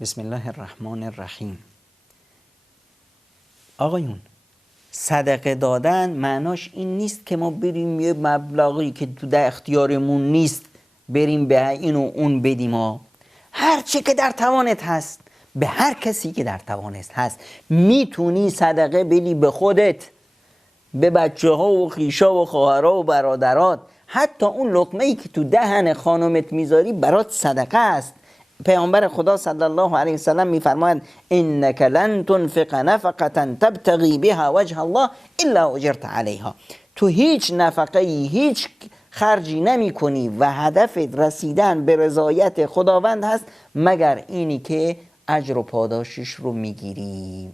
بسم الله الرحمن الرحیم. آقایون، صدقه دادن معناش این نیست که ما بریم یه مبلغی که تو در اختیارمون نیست بریم به این و اون بدیم ها. هر چی که در توانت هست، به هر کسی که در توانت هست میتونی صدقه بدی، به خودت، به بچه ها و خیشا و خواهرها و برادرات. حتی اون لقمه ای که تو دهن خانمت میذاری برات صدقه است. پیامبر خدا صلی الله علیه وسلم میفرمایند انک لن تنفق نفقه تبتغی بها وجه الله الا اجرت علیها. تو هیچ نفقه ای، هیچ خرجی نمی کنی و هدفت رسیدن به رضایت خداوند هست مگر اینی که اجر و پاداشش رو میگیری.